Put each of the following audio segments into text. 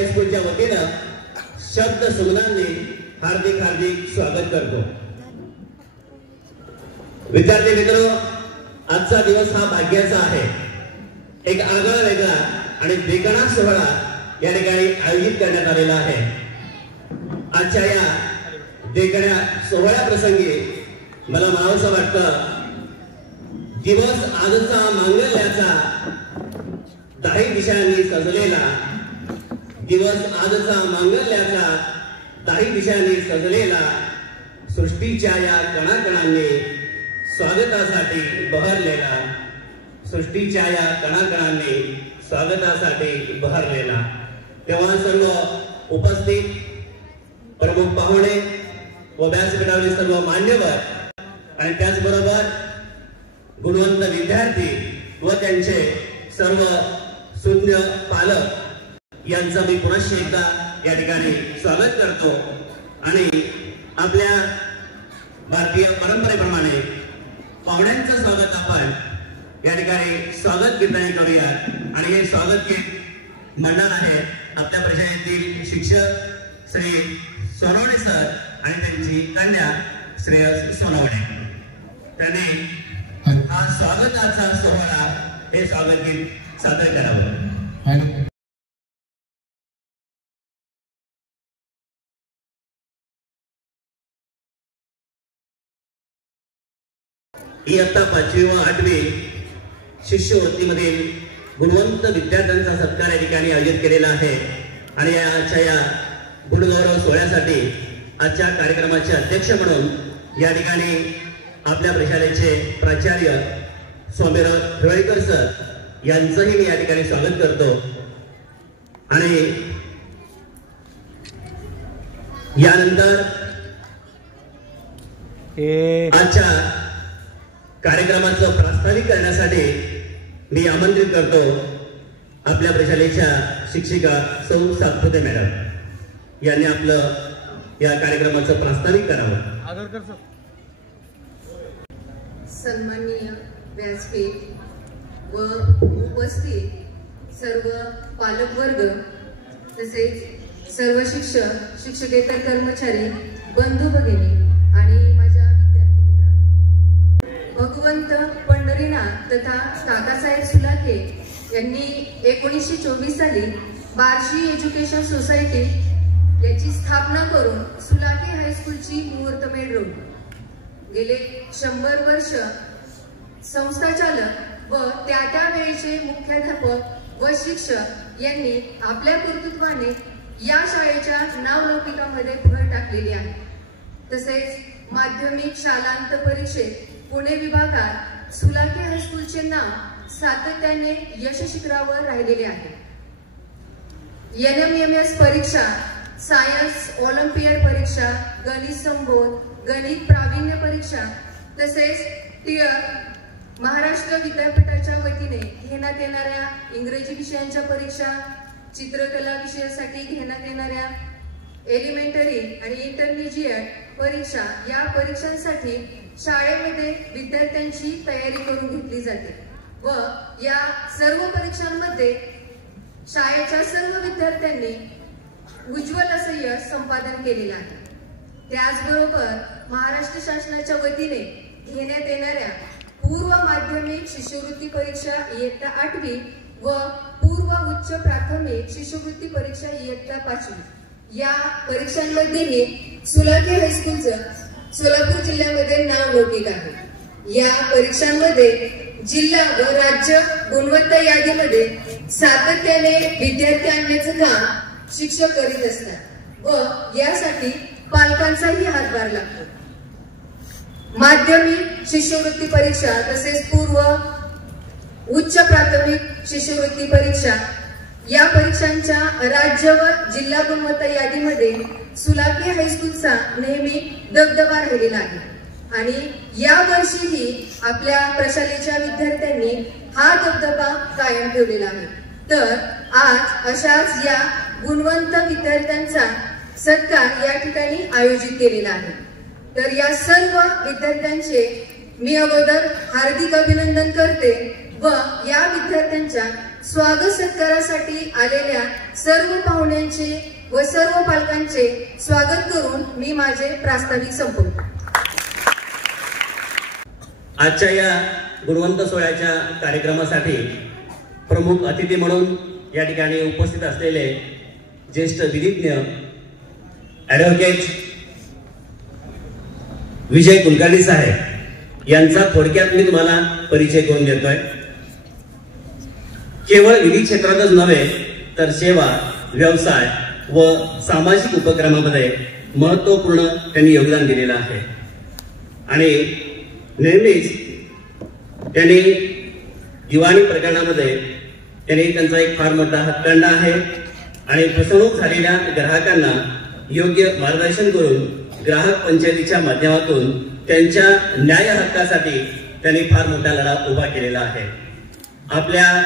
हायस्कूलच्या वतीनं शब्द सुमनांनी हार्दिक हार्दिक स्वागत करतो। विद्यार्थी मित्र, आजचा दिवस हा भाग्याचा आहे। एक आगळा वेगळा आणि बेगणा सोहळा या ठिकाणी आयोजित करण्यात आलेला आहे। आजच्या या बेगण्या सोहळ्या प्रसंगी मला म्हणावंसं वाटतं, दिवस आजचा मांगल्याचा दाही दिशांनी सजलेला, दिवस आजचा मांगल्याचा दाही दिशांनी सजलेला, सृष्टीच्या या कणाकणांनी स्वागतासाठी बहरलेला, सृष्टीच्या या कणाकणांनी स्वागतासाठी बहरलेला। तेव्हा सर्व उपस्थित प्रमुख पाहुणे व व्यासपीठावरील सर्व मान्यवर आणि त्याचबरोबर गुणवंत विद्यार्थी व त्यांचे सर्व सुज्ञ पालक यांचं मी पुनश्च एकदा या ठिकाणी स्वागत करतो। आणि आपल्या भारतीय परंपरेप्रमाणे पाहुण्यांचं स्वागत आपण या ठिकाणी स्वागत गीताने करूया। आणि हे स्वागत गीत म्हणणार आहे आपल्या परिषदेतील शिक्षक श्री सोनवणे सर आणि त्यांची कन्या श्रेयस सोनवणे। त्यांनी हा स्वागताचा सोहळा हे स्वागत गीत सादर करावं। इयत्ता 5वी व 8वी शिष्यवृत्तीमधील गुणवंत विद्यार्थ्यांचा सत्कार या ठिकाणी आयोजित केलेला आहे। आणि या गुणगौरव सोहळ्यासाठी आजच्या कार्यक्रमाचे अध्यक्ष म्हणून या ठिकाणी आपल्या प्रशालेचे प्राचार्य स्वामीराव हिवाळीकर सर यांचंही मी या ठिकाणी स्वागत करतो। आणि यानंतर आजच्या कार्यक्रमाचं प्रास्ताविक करण्यासाठी मी आमंत्रित करतो आपल्या प्रशालेच्या शिक्षिका सौ सातपुते मॅडम यांनी आपलं या कार्यक्रमाचं प्रास्ताविक करावं। सन्माननीय व्यासपीठ व उपस्थित सर्व पालकवर्ग तसेच सर्व शिक्षक शिक्षकेतर कर्मचारी बंधू भगिनी आणि माझ्या विद्यार्थी मित्रांनो, भगवंत पंढरीनाथ तथा काकासाहेब सुलाखे यांनी 1924 साली बार्शी एज्युकेशन सोसायटी याची स्थापना करून सुलाखे हायस्कूलची मुहूर्तमेढ रोवली। गेले 100 वर्ष संस्थाचालक व त्या वेळेचे मुख्याध्यापक व शिक्षक यांनी आपल्या कर्तृत्वाने या शाळेच्या नावलौकिकामध्ये भर टाकलेली आहे। तसेच माध्यमिक शालांत परीक्षेत पुणे विभागात सुलाखे हायस्कूलचे नाव सातत्याने यशशिखरावर राहिलेले आहे। NMMS परीक्षा, सायन्स ऑलिम्पियड परीक्षा, गणित संबोध, गणित प्रावीण्य परीक्षा तसेच टिळक महाराष्ट्र विद्यापीठाच्या वतीने घेण्यात येणाऱ्या इंग्रजी विषयांच्या परीक्षा, चित्रकला विषयासाठी घेण्यात येणाऱ्या एलिमेंटरी आणि इंटरमिजिएट परीक्षा या परीक्षांसाठी शाळेमध्ये विद्यार्थ्यांची तयारी करून घेतली जाते व या सर्व परीक्षांमध्ये शाळेच्या सर्व विद्यार्थ्यांनी उज्ज्वल असं यश संपादन केलेलं आहे। त्याचबरोबर महाराष्ट्र शासनाच्या वतीने घेण्यात येणाऱ्या पूर्व माध्यमिक शिष्यवृत्ती परीक्षा इयत्ता 8वी व पूर्व उच्च प्राथमिक शिष्यवृत्ती परीक्षा इयत्ता 5वी या परीक्षांमध्येही सुलाखे हायस्कूलचं सोलापूर जिल्ह्यामध्ये नाव लौकिक आहे। या परीक्षांमध्ये जिल्हा व राज्य गुणवत्ता यादीमध्ये सातत्याने विद्यार्थी आणण्याचं काम शिक्षक करीत असतात व यासाठी पालकांचाही हातभार लागतो। माध्यमिक शिष्यवृत्ती परीक्षा तसेच पूर्व उच्च प्राथमिक शिष्यवृत्ती परीक्षा या परीक्षांच्या राज्य व जिल्हा गुणवत्ता यादीमध्ये सुलाखे हायस्कूलचा नेहमी दबदबा राहिलेला आहे। आणि या वर्षीही आपल्या प्रशालेच्या विद्यार्थ्यांनी हा दबदबा कायम ठेवलेला आहे। तर आज अशाच या गुणवंत विद्यार्थ्यांचा सत्कार या ठिकाणी आयोजित केलेला आहे। तर या सर्व विद्यार्थ्यांचे मी अगोदर हार्दिक अभिनंदन करते व या विद्यार्थ्यांच्या स्वागत सत्कारासाठी आलेल्या सर्व पाहुण्यांचे व सर्व पालकांचे स्वागत करून मी माझे प्रास्ताविक संपवतो. आजच्या या गुणवंत सोहळ्याच्या कार्यक्रमासाठी प्रमुख अतिथी म्हणून या ठिकाणी उपस्थित असलेले ज्येष्ठ विधिज्ञ ॲडव्होकेट विजय कुलकर्णी साहेब यांचा थोडक्यात मी तुम्हाला परिचय करून देतोय. केवळ विधी क्षेत्रातच नव्हे तर सेवा, व्यवसाय व सामाजिक उपक्रमामध्ये महत्त्वपूर्ण त्यांनी योगदान दिलेलं आहे आणि नेहमीच त्यांनी दिवाणी प्रकरणामध्ये त्यांचा एक फार मोठा हातखंडा आहे आणि फसवणूक झालेल्या ग्राहकांना योग्य मार्गदर्शन करून ग्राहक पंचायतीच्या माध्यमातून त्यांच्या न्याय हक्कासाठी त्यांनी फार मोठा लढा उभा केलेला आहे. आपल्या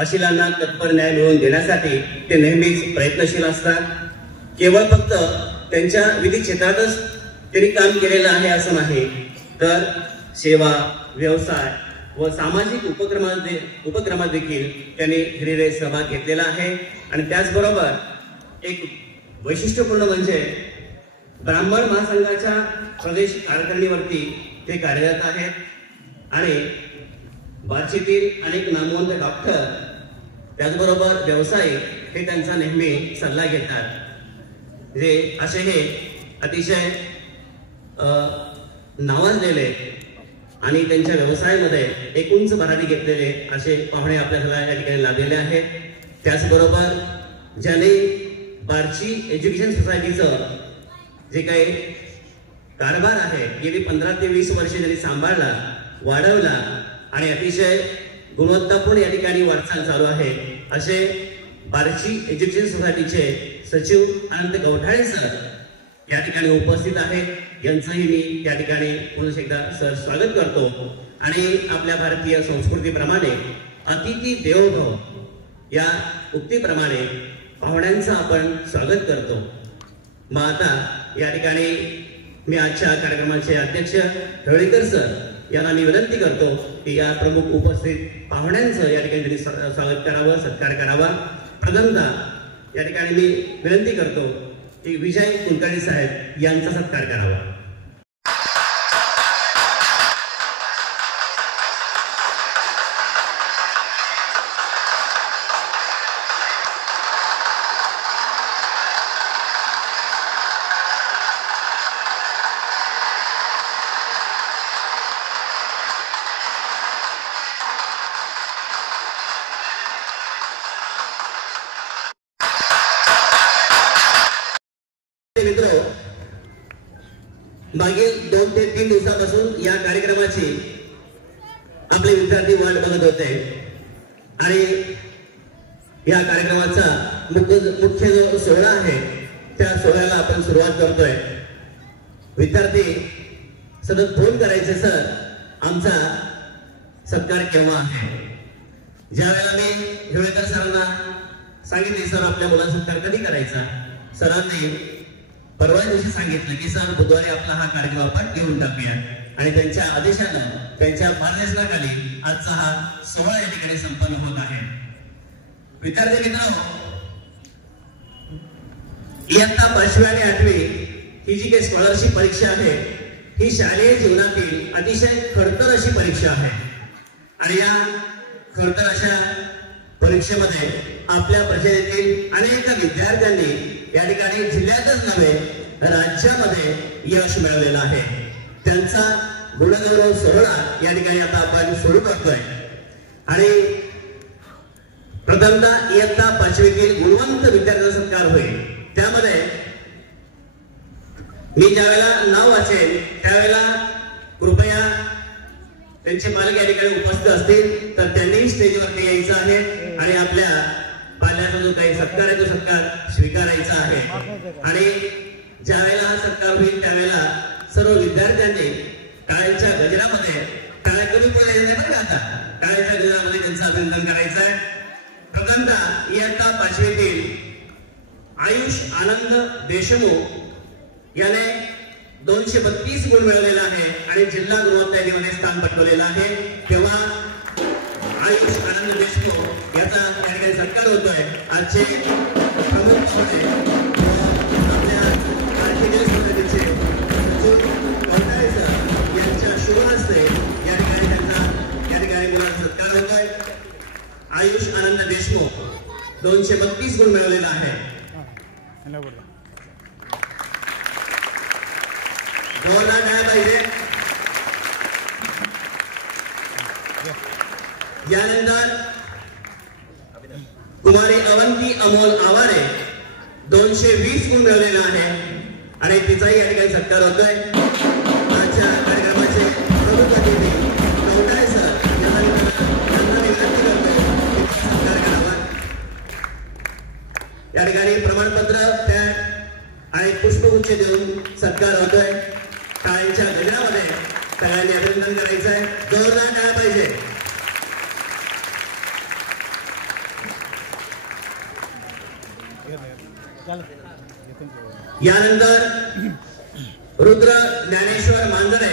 अशिलांना तत्पर न्याय मिळवून देण्यासाठी ते नेहमीच प्रयत्नशील असतात. केवळ फक्त त्यांच्या विधी क्षेत्रातच त्यांनी काम केलेलं आहे असं नाही, तर सेवा, व्यवसाय व सामाजिक उपक्रमात देखील त्यांनी हिरिरीत सहभाग घेतलेला आहे. आणि त्याचबरोबर एक वैशिष्ट्यपूर्ण म्हणजे ब्राह्मण महासंघाच्या प्रदेश कार्यकारिणीवरती ते कार्यरत आहेत आणि बार्शीतील अनेक नामवंत डॉक्टर त्याचबरोबर व्यावसायिक हे त्यांचा नेहमी सल्ला घेतात. जे असे हे अतिशय नावाजलेले आणि त्यांच्या व्यवसायामध्ये एक उंच भरारी घेतलेले असे पाहुणे आपल्याला या ठिकाणी लाभलेले आहेत. त्याचबरोबर ज्याने बार्शी एज्युकेशन सोसायटीचं जे काही कारभार आहे गेली 15 ते 20 वर्षे त्यांनी सांभाळला, वाढवला आणि अतिशय गुणवत्तापूर्ण या ठिकाणी वाटचाल चालू आहे असे बार्शी एज्युकेशन सोसायटीचे सचिव अनंत गवठाळे सर या ठिकाणी उपस्थित आहेत. यांचंही मी या ठिकाणी पुन्हा एकदा सर स्वागत करतो. आणि आपल्या भारतीय संस्कृतीप्रमाणे अतिथी देवो भव या उक्तीप्रमाणे पाहुण्यांचं आपण स्वागत करतो. मग आता या ठिकाणी मी आजच्या कार्यक्रमाचे अध्यक्ष ढवळीकर सर यांना मी विनंती करतो की या प्रमुख उपस्थित पाहुण्यांचं या ठिकाणी त्यांनी स्वागत करावं, सत्कार करावा. प्रथमतः या ठिकाणी मी विनंती करतो की विजय कुलकर्णी साहेब यांचा सत्कार करावा. मित्र, मागील 2 ते 3 दिवसापासून या कार्यक्रमाची आपले विद्यार्थी वाट बघत होते आणि या कार्यक्रमाचा मुख्य जो सोहळा आहे त्या सोहळ्याला आपण सुरुवात करतोय. विद्यार्थी सतत फोन करायचे, सर आमचा सत्कार केव्हा आहे. ज्या वेळेला मी ढवळीकर सरांना सांगितले सर आपल्या मुलाचा सत्कार कधी करायचा, सरांनी परवा दिवशी सांगितलं की सर बुधवारी आपला हा कार्यक्रम आपण घेऊन टाकूया आणि त्यांच्या आदेशानं त्यांच्या मार्गदर्शनाखाली आजचा हा सोहळा या ठिकाणी संपन्न होत आहे. विद्यार्थी मित्रांनो, इयत्ता 5वी आणि 8वी ही जी काही स्कॉलरशिप परीक्षा आहे ही शालेय जीवनातील अतिशय खडतर अशी परीक्षा आहे आणि या खडतर अशा परीक्षेमध्ये आपल्या परिषदेतील अनेक विद्यार्थ्यांनी या ठिकाणी जिल्ह्यातच नव्हे राज्यामध्ये यश मिळवलेलं आहे. त्यांचा गुणगौरव सोहळा या ठिकाणी आता आपण सुरू करतोय आणि प्रथमतः इयत्ता 5वीतील गुणवंत विद्यार्थ्यांचा सत्कार होईल. त्यामध्ये मी ज्यावेळेला नाव वाचेल त्यावेळेला कृपया त्यांचे पालक या ठिकाणी उपस्थित असतील तर त्यांनी स्टेजवरती यायचं आहे आणि आपल्या पाल्याचा जो काही सत्कार आहे तो सत्कार स्वीकारायचा आहे. आणि ज्या वेळेला हा सत्कार होईल त्यावेळेला सर्व विद्यार्थ्यांनी टाळ्यांच्या गजरामध्ये टाळ्या कमी पडले नाही बरं का, आता टाळ्यांच्या गजरामध्ये त्यांचं अभिनंदन करायचं आहे. प्रथमतः इयत्ता 5वीतील आयुष आनंद देशमुख याने 232 गुण मिळवलेला आहे आणि जिल्हा गुणवत्ता यादीमध्ये स्थान पटवलेलं आहे. तेव्हा आयुष आनंद देशमुख याचा करतोय आजचे प्रमुख पाहुणे आपल्या कारगिल समितीचे सचिव कौंडाळे सर यांच्या शुभ हस्ते या ठिकाणी त्यांचा या ठिकाणी मुलांचा सत्कार होतोय। आयुष आनंद देशमुख 232 गुण मिळवलेला आहे। जोरदार टाळ्या पाहिजे। यानंतर कुमारी अवंती अमोल आवारे 220 गुण मिळवलेला आहे आणि तिचाही या ठिकाणी सत्कार होतोय। आजच्या कार्यक्रमाचे प्रमुख अतिथी कौंडाळे सर यांना विनंती करतोय सत्कार करावा। या ठिकाणी प्रमाणपत्र पॅड आणि पुष्पगुच्छ देऊन सत्कार होतोय। टाळ्यांच्या गजरामध्ये सगळ्यांनी अभिनंदन करायचं आहे। जोरदार टाळ्या पाहिजे। यानंतर रुद्र ज्ञानेश्वर मांजरे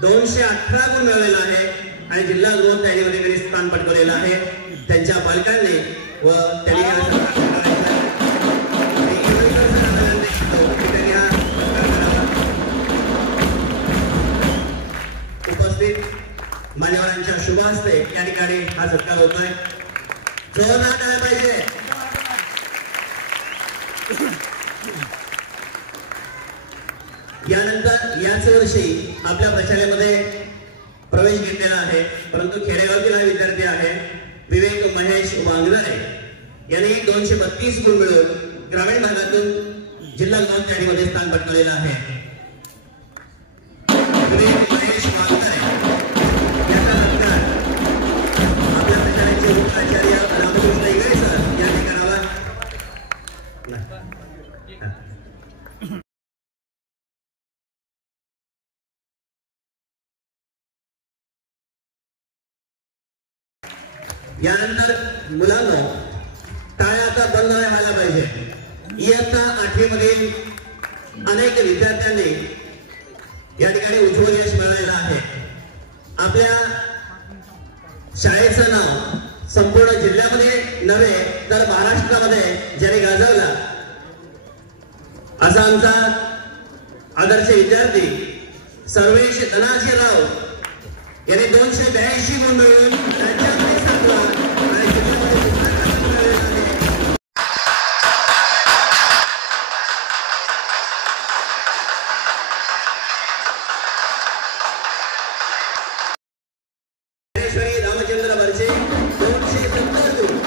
218 गुण मिळवलेला आहे आणि जिल्हा गुणवत्ता यादीमध्ये स्थान पटकावलेलं आहे। त्यांच्या पालकांनी व त्यांनी उपस्थित मान्यवरांच्या शुभ हस्ते या ठिकाणी हा सत्कार होतोय। जोरदार टाळ्या पाहिजे। यानंतर याच वर्षी आपल्या प्रशालेमध्ये प्रवेश घेतलेला आहे परंतु खेडेगावतील हा विद्यार्थी आहे विवेक महेश वांगरे यांनी 232 गुण मिळवून ग्रामीण भागातून जिल्हा गुणवत्ता यादीमध्ये स्थान पटकावलेलं आहे। विवेक महेश वांगरे याचा सत्कार आपल्या प्रशालेचे मुख्य आचार्य रामकृष्ण इंगळे सर यांनी करावा। यानंतर मुलांना टाळ्या आता बंद व्हायला पाहिजे। इयत्ता 8वी मधील अनेक विद्यार्थ्यांनी या ठिकाणी उज्ज्वल यश मिळवलेलं आहे। आपल्या शाळेचं नाव संपूर्ण जिल्ह्यामध्ये नव्हे तर महाराष्ट्रामध्ये ज्याने गाजवला असा आमचा आदर्श विद्यार्थी सर्वेश धनाजीराव यांनी 282 गुण मिळवून राज्यामध्ये सातवा आणि जिल्ह्यामध्ये दुसरा क्रमांक मिळवलेला आहे। रामचंद्र बर्जे 270 गुण।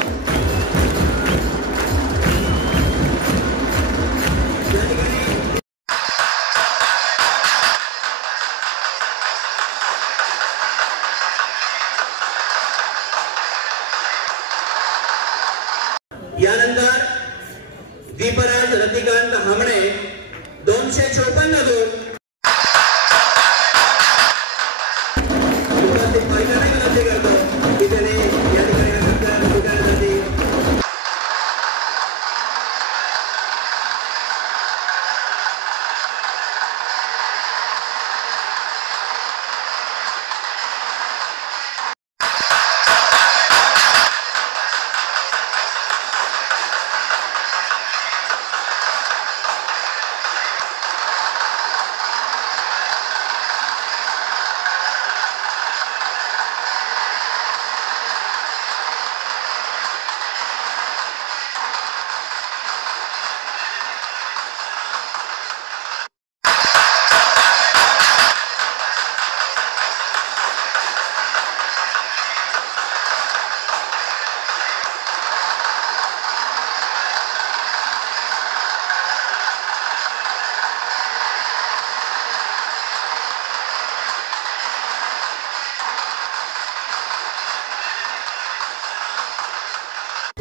यानंतर दीपराज रतिकांत हामणे 254 गुण। उपस्थित पालकांना विनंती करतो की त्याने या ठिकाणी सत्कार स्वीकारण्यासाठी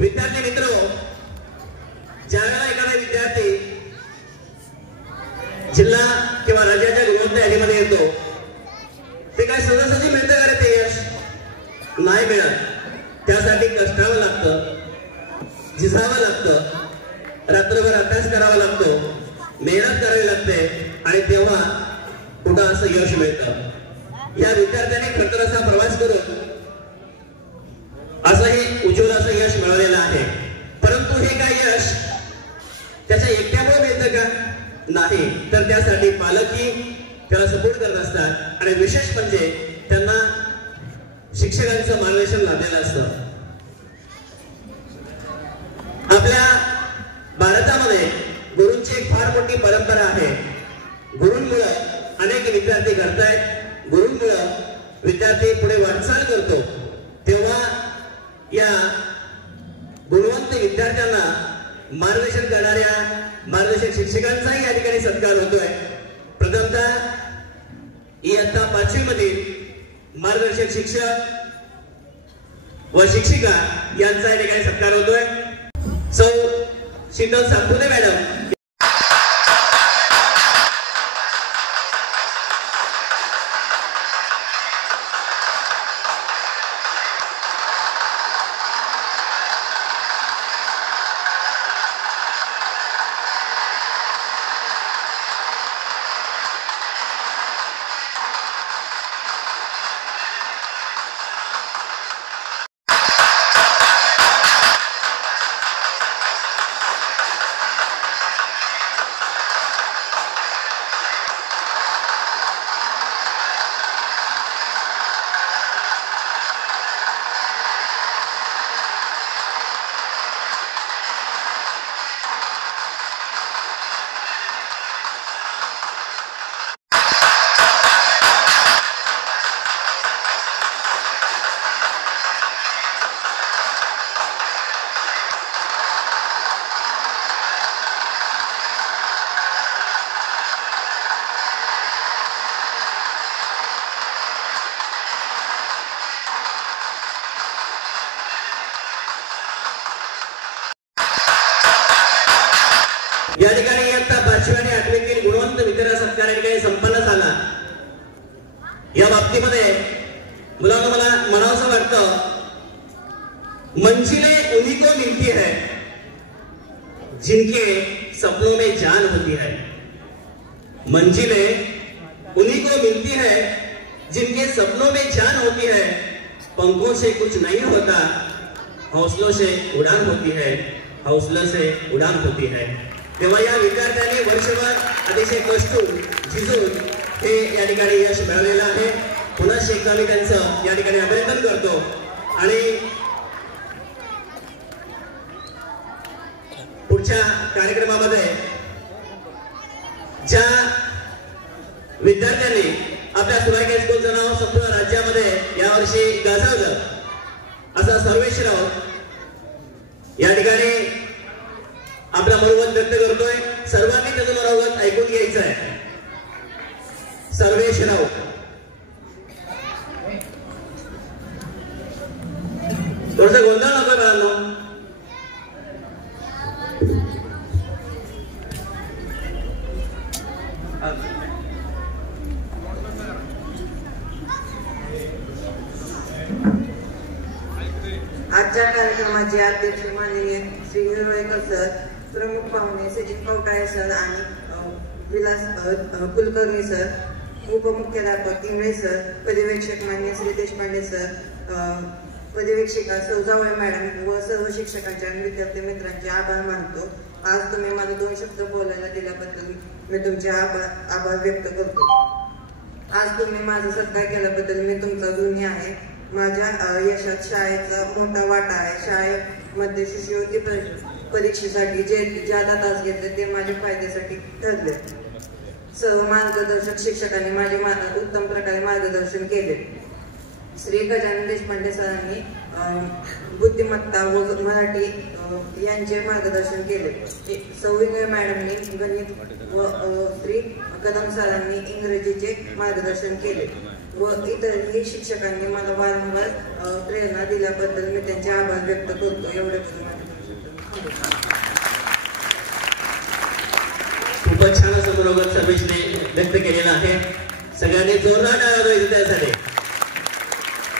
विद्यार्थी मित्र ज्यावेळेला एखादा विद्यार्थी जिल्हा किंवा राज्याच्या गुणवत्ता यादीमध्ये येतो ते काय सहजासहजी मिळतं का रे ते यश? नाही मिळत। त्यासाठी कष्टावं लागतं, झिजावं लागतं, रात्रभर अभ्यास करावा लागतो, मेहनत करावी लागते आणि तेव्हा कुठं असं यश मिळतं। या विद्यार्थ्यांनी खरतर असा प्रवास करून असंही उज्ज्वल असं यश मिळवलेलं आहे। नाही तर त्यासाठी पालकही त्याला सपोर्ट करत असतात आणि विशेष म्हणजे त्यांना शिक्षकांचं मार्गदर्शन लाभलेलं असतं. आपल्या भारतामध्ये गुरूंची एक फार मोठी परंपरा आहे. गुरूंमुळं अनेक विद्यार्थी घडतायत, गुरूंमुळं विद्यार्थी पुढे वाटचाल करतो. तेव्हा या गुणवंत विद्यार्थ्यांना मार्गदर्शन करणाऱ्या मार्गदर्शक शिक्षकांचाही या ठिकाणी सत्कार होतोय. प्रथमतः इयत्ता 5वी मधील मार्गदर्शक शिक्षक व शिक्षिका यांचा या ठिकाणी सत्कार होतोय. सौ शीतल सातपुते मॅडम. या ठिकाणी इयत्ता 5वी आणि 8वीतील गुणवंत विद्यार्थी सत्कार या ठिकाणी संपन्न झाला. या बाबतीमध्ये मुलांना मला म्हणावंसं वाटतं, मंजिले उन्हीं को मिलती है जिनके सपनों में जान होती है. मंजिले उन्हीं को मिलती है जिनके सपनों में जान होती है. पंखों से कुछ नहीं होता, हौसलों से उड़ान होती है, हौसलों से उड़ान होती है. तेव्हा या विद्यार्थ्यांनी वर्षभर अतिशय कष्टून झिजून हे या ठिकाणी यश मिळवलेलं आहे. पुन्हा एकदा मी त्यांचं या ठिकाणी अभिनंदन करतो. आणि पुढच्या कार्यक्रमामध्ये ज्या विद्यार्थ्यांनी आपल्या सुराई स्कूलचं नाव संपूर्ण राज्यामध्ये यावर्षी गाजवलं असा सर्वेश राऊत या ठिकाणी आपला मनोगत व्यक्त करतोय. सर्वांनी त्याचं मनोगत ऐकून घ्यायचं आहे. सर्वेश राऊत. थोडस गोंधळ नको मिळालो. आजच्या कार्यक्रमाचे अध्यक्ष माननीय श्री हिरवळकर सर, प्रमुख पाहुणे सचिन कवटाळे सर आणि विलास कुलकर्णी सर, उपमुख्याध्यापक इंगळे सर, पर्यवेक्षक मान्य श्री देशपांडे सर, पर्यवेक्षिका सौजावळे मॅडम व सर्व शिक्षकांच्या आणि विद्यार्थी मित्रांचे आभार मानतो. आज तुम्ही मला 2 शब्द बोलायला दिल्याबद्दल मी तुमचे आभार व्यक्त करतो. आज तुम्ही माझा सत्कार केल्याबद्दल मी तुमचा ऋणी आहे. माझ्या यशात शाळेचा मोठा वाटा आहे. शाळेमध्ये शिष्यवृत्ती परीक्षेसाठी जे ज्यादा तास घेतले ते माझ्या फायद्यासाठी ठरले. सर्व मार्गदर्शक शिक्षकांनी माझे उत्तम प्रकारे मार्गदर्शन केले. श्री गजानन देशपांडे सरांनी बुद्धिमत्ता व मराठी यांचे मार्गदर्शन केले. सौविंगे मॅडमनी गणित व श्री कदम सरांनी इंग्रजीचे मार्गदर्शन केले व इतरही शिक्षकांनी मला वारंवार प्रेरणा दिल्याबद्दल मी त्यांचे आभार व्यक्त करतो. एवढेच. खूपच छान असं मनोगत सर्वेशने व्यक्त केलेलं आहे. सगळ्यांनी जोरदार टाळ्या वाजवायच्या त्यासाठी.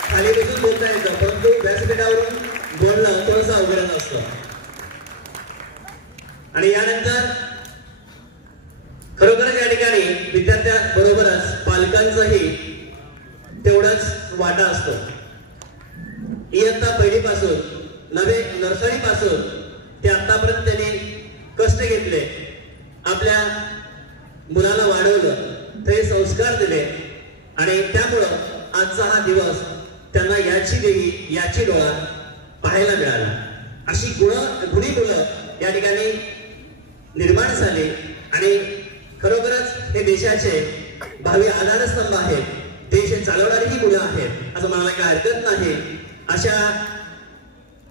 खाली बसून बोलता येतं परंतु व्यासपीठावरून बोलणं थोडंसं अवघड असतं. आणि यानंतर खरोखरच या ठिकाणी विद्यार्थ्यांबरोबरच पालकांचाही तेवढाच वाटा असतो. इयत्ता 1ली पासून नवे नर्सरी पासून ते आतापर्यंत त्यांनी कष्ट घेतले. आपल्या मुलाला वाढवलं, ते संस्कार दिले आणि त्यामुळं आजचा हा दिवस त्यांना याची देवी याची डोळा पाहायला मिळाला. अशी गुणी मुलं या ठिकाणी निर्माण झाली आणि खरोखरच हे देशाचे भावी आधारस्तंभ आहेत, देश चालवणारी ही मुलं आहेत असं म्हणायला काय हरकत नाही. अशा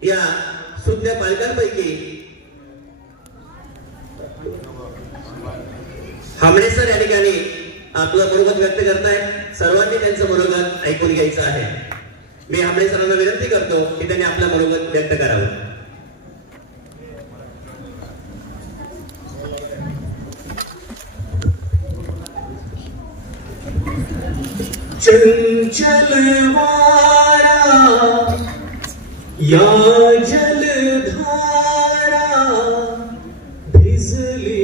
या सुज्ञ पालकांपैकी हामणे सर या ठिकाणी आपलं मनोगत व्यक्त करतायत. सर्वांनी त्यांचं मनोगत ऐकून घ्यायचं आहे. मी हामणे सरांना विनंती करतो की त्यांनी आपलं मनोगत व्यक्त करावं. चंचल वारा या जलधारा भिजली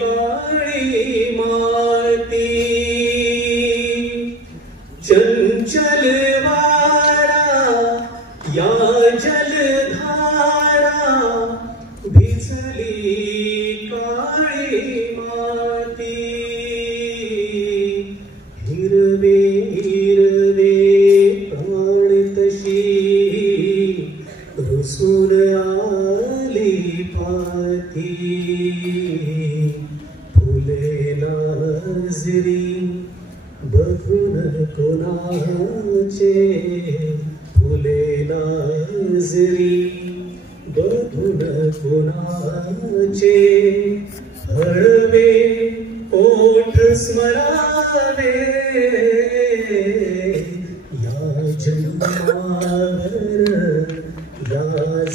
काळी माती. चंचल वारा या जलधारा भिजली काळी माती. हिरवे हिरवे प्राण तशी रुसून आली पाती. फुले नाजरी बघून कोणाचे, फुले नाजरी बघून कोणाचे. हळवे ओठ स्मरावे या जन्मावर या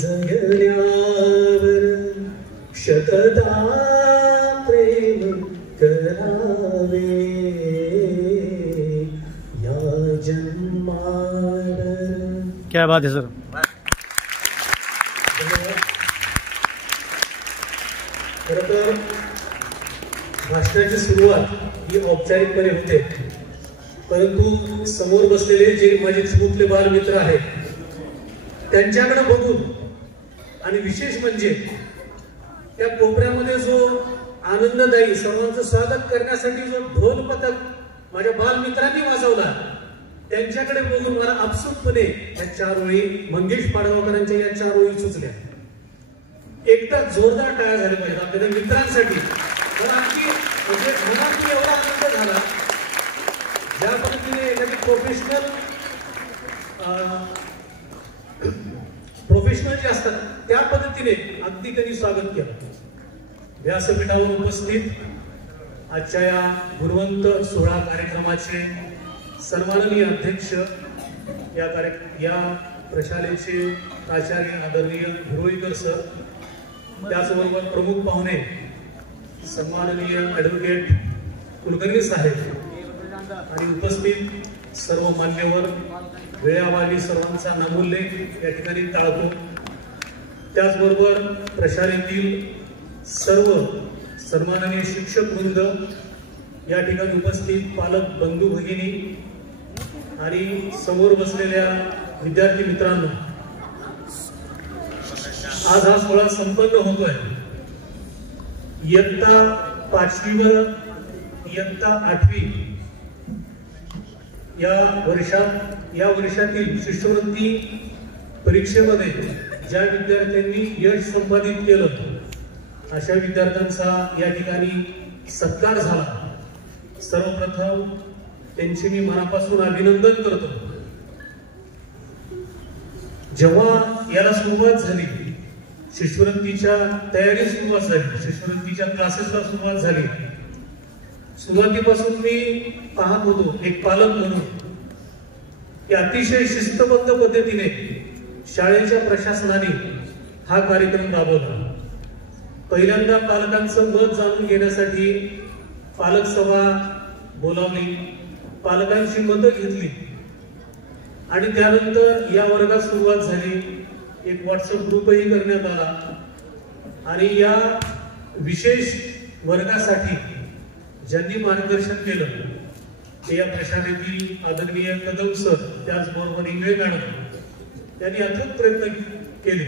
जगण्यावर शतदा प्रेम करावे या जन्मावर. क्या बात है सर. खरं तर भाषणाची सुरुवात ही औपचारिकपणे होते, परंतु समोर बसलेले जे माझे चिमुकले बालमित्र आहेत त्यांच्याकडे बघून आणि विशेष म्हणजे त्या कोपऱ्यामध्ये जो आनंददायी सर्वांचं स्वागत करण्यासाठी जो ढोल पथक माझ्या बालमित्रांनी वाजवला त्यांच्याकडे बघून मला आपसुकपणे या 4 ओळी मंगेश पाडगावकरांच्या या 4 ओळी सुचल्या. एकदा जोरदार टाळ्या झाल्या पाहिजे आपल्या मित्रांसाठी. तर आणखी म्हणजे मनात एवढा आनंद झाला ज्या पद्धतीने एखादी प्रोफेशनल जे असतात त्या पद्धतीने अगदी त्यांनी स्वागत केलं. व्यासपीठावर उपस्थित आजच्या या गुणवंत सोहळा कार्यक्रमाचे सन्माननीय अध्यक्ष, या प्रशालेचे प्राचार्य आदरणीय हुरोळीकर सर, त्याचबरोबर प्रमुख पाहुणे सन्माननीय ॲडव्होकेट कुलकर्णी साहेब आणि उपस्थित सर्व मान्यवर, वेळावाली सर्वांचा नामोल्लेख या ठिकाणी टाळतो. त्याचबरोबर प्रशालेतील सर्व सन्माननीय शिक्षक वृंद, या ठिकाणी उपस्थित पालक बंधू भगिनी आणि समोर बसलेल्या विद्यार्थी मित्रांनो, आज हा सोहळा संपन्न होतोय. इयत्ता 5वी व इयत्ता 8वी या वर्षातील शिष्यवृत्ती परीक्षेमध्ये ज्या विद्यार्थ्यांनी यश संपादित केलं अशा विद्यार्थ्यांचा या ठिकाणी सत्कार झाला. सर्वप्रथम त्यांचे मी मनापासून अभिनंदन करतो. जेव्हा याला सुरुवात झाली, शिष्यवृत्तीच्या तयारी सुरुवात झाली, शिष्यवृत्तीच्या क्लासेसला सुरुवात झाली, सुरुवातीपासून मी पाहत होतो एक पालक म्हणून की अतिशय शिस्तबद्ध पद्धतीने शाळेच्या प्रशासनाने हा कार्यक्रम राबवला. पहिल्यांदा पालकांचं मत जाणून घेण्यासाठी पालक सभा बोलावली, पालकांची मतं घेतली आणि त्यानंतर या वर्गात सुरुवात झाली. एक व्हॉट्सअप ग्रुपही करण्यात आला आणि या विशेष वर्गासाठी ज्यांनी मार्गदर्शन केलं ते या प्रशालेतील आदरणीय कदम सर, त्याचबरोबर इंगळे मॅडम यांनी अथक प्रयत्न केले.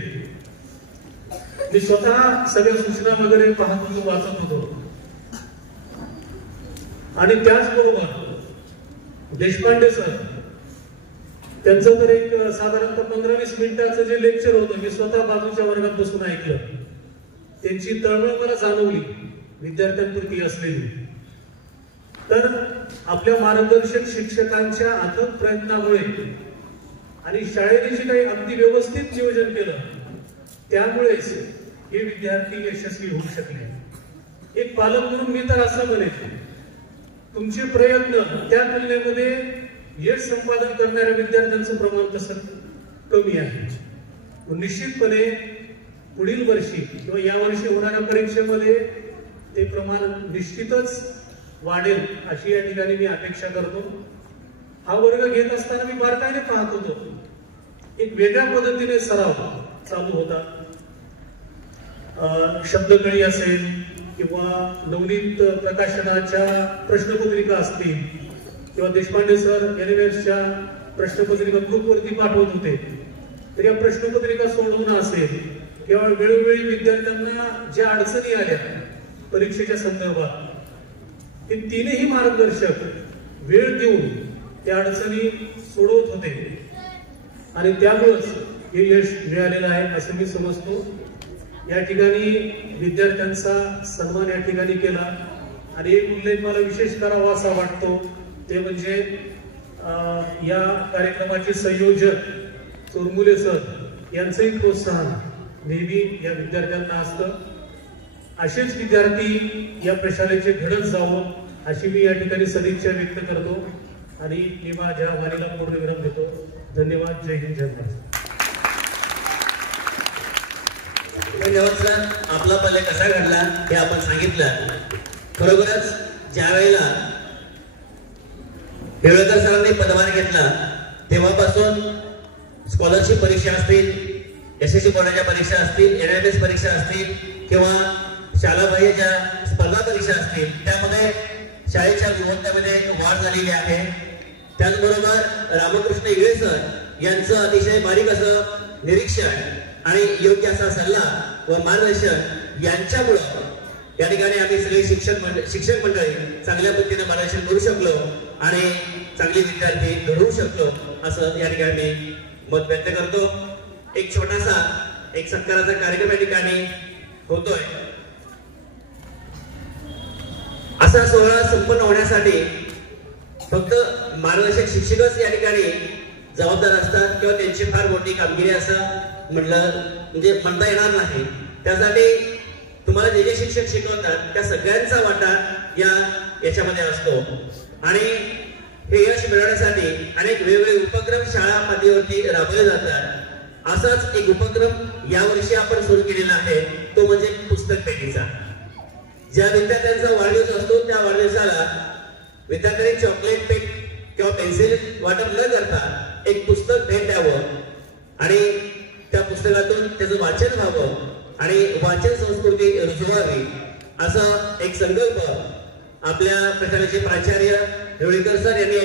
मी स्वतः सगळ्या सूचना वगैरे पाहत होतो, वाचत होतो आणि त्याचबरोबर देशपांडे सर त्यांचं तर एक साधारणतः 15-20 मिनिटाचं जे लेक्चर होतं मी स्वतः बाजूच्या वर्गात बसून ऐकलं. त्यांची तळमळ मला जाणवली विद्यार्थ्यांप्रती असलेली. तर आपल्या मार्गदर्शक शिक्षकांच्या अथक प्रयत्नामुळे आणि शाळेने जे काही अगदी व्यवस्थित नियोजन केलं त्यामुळेच हे विद्यार्थी यशस्वी होऊ शकले. एक पालक म्हणून मी तर असं म्हणेन तुमचे प्रयत्न त्या तुलनेमध्ये यश संपादन करणाऱ्या विद्यार्थ्यांचं प्रमाण तसं कमी आहे. निश्चितपणे पुढील वर्षी किंवा या वर्षी होणाऱ्या परीक्षेमध्ये ते प्रमाण निश्चितच वाढेल अशी या ठिकाणी मी अपेक्षा करतो. हा वर्ग घेत असताना मी बारकाईने पाहत होतो एक वेगळ्या पद्धतीने सराव चालू होता. शब्दकळी असेल किंवा नवनीत प्रकाशनाच्या प्रश्नपत्रिका असतील किंवा देशपांडे सर एनएमएसच्या प्रश्नपत्रिका ग्रुपवरती पाठवत होते. तर या प्रश्नपत्रिका सोडवणं असेल किंवा वेळोवेळी विद्यार्थ्यांना ज्या अडचणी आल्या परीक्षेच्या संदर्भात ते तीनही मार्गदर्शक वेळ देऊन त्या अडचणी सोडवत होते आणि त्यामुळेच हे यश मिळालेलं आहे असं मी समजतो. या ठिकाणी विद्यार्थ्यांचा सन्मान या ठिकाणी केला आणि एक उल्लेख मला विशेष करावा असा वाटतो ते म्हणजे या कार्यक्रमाचे संयोजक चोरमुले सर यांचंही प्रोत्साहन नेहमी या विद्यार्थ्यांना असतं. असेच विद्यार्थी या प्रशालेचे घडत जावं अशी मी या ठिकाणी सदिच्छा व्यक्त करतो आणि मी माझ्या वाणीला पूर्ण विराम देतो. धन्यवाद. जय हिंद, जय महाराष्ट्र. धन्यवाद सर. आपला पल्ले कसा घडला हे आपण सांगितलं. खरोखरच ज्या वेळेला हेळकर सरांनी पदभार घेतला तेव्हापासून स्कॉलरशिप परीक्षा असतील, एसएससी बोर्डाच्या परीक्षा असतील, एनएमएस परीक्षा असतील किंवा शालाबाह्य ज्या स्पर्धा परीक्षा असतील त्यामध्ये शाळेच्या गुणवत्तेमध्ये वाढ झालेली आहे. त्याचबरोबर रामकृष्ण इगळे सर यांचं अतिशय बारीक असं निरीक्षण आणि योग्य असा सल्ला व मार्गदर्शन यांच्यामुळं या ठिकाणी आम्ही सगळे शिक्षक मंडळी चांगल्या पद्धतीने मार्गदर्शन करू शकलो आणि चांगले विद्यार्थी घडवू शकलो असं या ठिकाणी मत व्यक्त करतो. एक छोटासा एक सत्काराचा कार्यक्रम या ठिकाणी होतोय. असा सोहळा संपन्न होण्यासाठी फक्त मार्गदर्शक शिक्षकच या ठिकाणी जबाबदार असतात किंवा त्यांची फार मोठी कामगिरी असं म्हणजे म्हणता येणार नाही. त्यासाठी तुम्हाला जे जे शिक्षक शिकवतात त्या सगळ्यांचा वाटा याच्यामध्ये असतो आणि हे यश मिळवण्यासाठी अनेक वेगवेगळे उपक्रम शाळा पातळीवरती राबवले जातात. असाच एक उपक्रम यावर्षी आपण सुरू केलेला आहे तो म्हणजे पुस्तक पेटीचा. ज्या विद्यार्थ्यांचा वाढदिवस असतो त्या वाढदिवसाला विद्यार्थ्यांनी चॉकलेट पेन किंवा पेन्सिल वाटप न करता एक पुस्तक भेट द्यावं आणि त्या पुस्तकातून त्याचं वाचन व्हावं आणि वाचन संस्कृती रुजवावी असा एक संकल्प आपल्या प्रशालेचे प्राचार्य हेळकर सर यांनी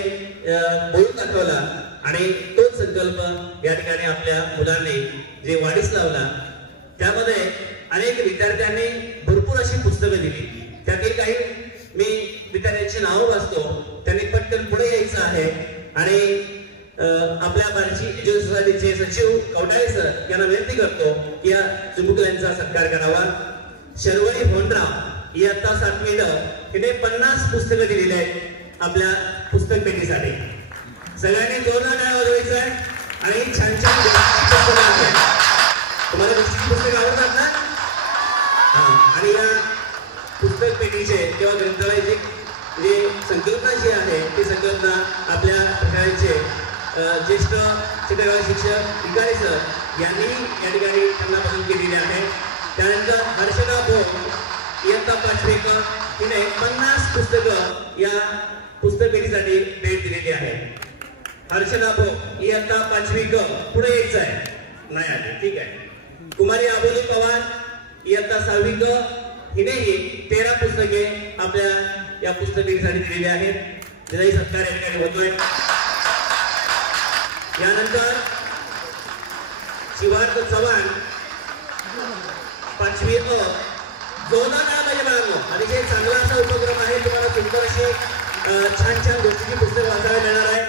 बोलून दाखवला आणि तोच संकल्प या ठिकाणी आपल्या मुलांनी जे वाढीस लावला. त्यामध्ये अनेक विद्यार्थ्यांनी भरपूर अशी पुस्तकं दिली. त्यातील काही मी विद्यार्थ्यांची नावं वाचतो. त्यांनी पटकन पुढे यायचं आहे आणि आपल्या बार्शी एज्युकेशन सोसायटीचे सचिव कवटाळे सर यांना विनंती करतो की या चिमुकल्यांचा सत्कार करावा. शर्वणी भोंडराव इयत्ता 7वी हिने 50 पुस्तकं दिलेली आहेत आपल्या पुस्तक पेटीसाठी. सगळ्यांनी जोरदार टाळ्या वाजवायचं आहे आणि छान छान पुस्तकं आहेत. तुम्हाला पुस्तकं आवडतात ना? आणि या पुस्तक पेटीचे किंवा ग्रंथालयाची जी संकल्पना जी आहे ती संकल्पना आपल्या प्रशालेचे ज्येष्ठ शिक्षक इकाळे सर यांनी या ठिकाणी त्यांना पसंत केलेली आहे. त्यानंतर हर्षदा भोग इयत्ता 5वी तिने 50 पुस्तकं या पुस्तक पेटीसाठी भेट दिलेली आहे. हर्षदा भोग इयत्ता 5वी पुढे यायचं आहे. नाही आले, ठीक आहे. कुमारी आबोली पवार इयत्ता 6वी हिनेही 13 पुस्तके आपल्या या पुस्तक पेटीसाठी दिलेली आहेत. तिलाही सत्कार या ठिकाणी होतोय. यानंतर शिवार्थ चव्हाण 5वी जोरदार टाळ्या पाहिजे. अतिशय चांगला असा उपक्रम आहे. तुम्हाला सुंदर अशी छान छान गोष्टीची पुस्तकं वाचायला मिळणार आहे.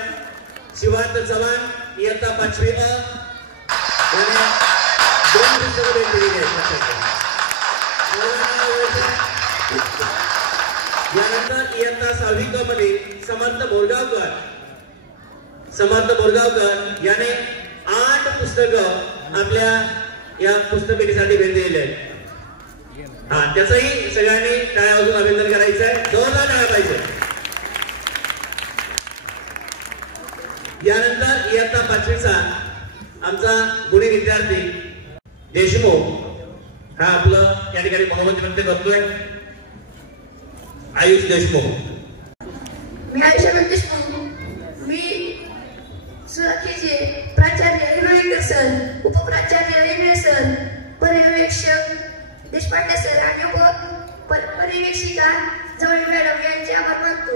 शिवांत चव्हाण इयत्ता 5वी अ याने 2 पुस्तकं भेट दिलेली आहेत. यानंतर इयत्ता 6वी क मध्ये समर्थ बोरगावकर याने 8 पुस्तकं आपल्या या पुस्तकपेढीसाठी भेट दिलेली आहेत. त्याचंही सगळ्यांनी टाळ्या वाजवून अभिनंदन करायचं आहे. जोरदार टाळ्या पाहिजे. यानंतर इयत्ता 5वीचा आमचा गुणी विद्यार्थी देशमुख हा आपलं या ठिकाणी बहुमत व्यक्त करतोय. आयुष देशमुख. मी आयुष्यवंत देशमुख. मी सुरक्षेचे प्राचार्य हिरोईकर सर, उपप्राचार्य इंगळे सर, पर्यवेक्षक देशपांडे सर आणि पर्यवेक्षिका जवळ मॅडम यांचे आभार मानतो.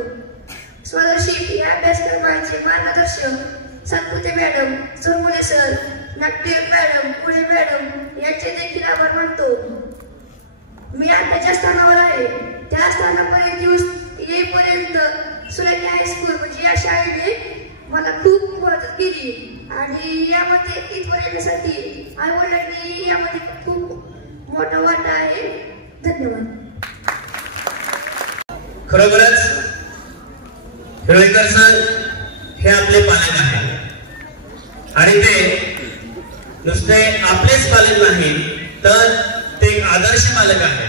स्कॉलरशिप या अभ्यासक्रमाचे मार्गदर्शक सातपुते मॅडम, चोरमुले सर, नाट्य मॅडम, पुणे मॅडम यांचे देखील आभार मानतो. मी आता ज्या स्थानावर आहे त्या स्थानापर्यंत येईपर्यंत सुरक्षी हायस्कूल म्हणजे या शाळेने मला खूप मदत केली आणि यामध्ये इथपर्यंत येण्यासाठी आई-वडिलांनी यामध्ये खूप मोठा वाटा आहे. धन्यवाद. खरोखरच हिरोईकर सर हे आपले पालक आहेत आणि ते नुसते आपलेच पालक नाही तर ते एक आदर्श पालक आहेत.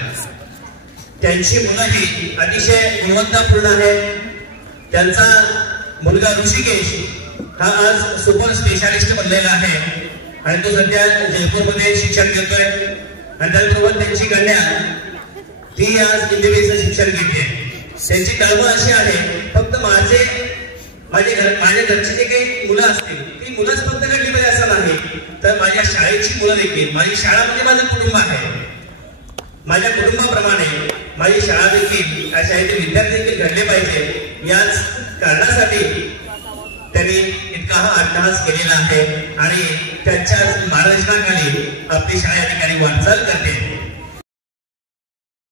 त्यांची मुलंही अतिशय गुणवत्तापूर्ण आहेत. त्यांचा मुलगा ऋषिकेश हा आज सुपर स्पेशालिस्ट बनलेला आहे आणि तो सध्या जयपूरमध्ये शिक्षण घेतोय आणि त्याचबरोबर त्यांची कन्या ती आज MBBS शिक्षण घेते. त्यांची कल्पना अशी आहे फक्त माझ्या घरची जे काही मुलं असतील ती मुलंच फक्त घडली पाहिजे असं नाही तर माझ्या शाळेची मुलं देखील, माझी शाळा म्हणजे माझं कुटुंब आहे, माझ्या कुटुंबाप्रमाणे माझी शाळा देखील अशा विद्यार्थी देखील घडले पाहिजे. याच कारणासाठी त्यांनी इतका हा अट्टहास केलेला आहे आणि त्यांच्या मार्गदर्शनाखाली आपली शाळा या ठिकाणी वाटचाल करते.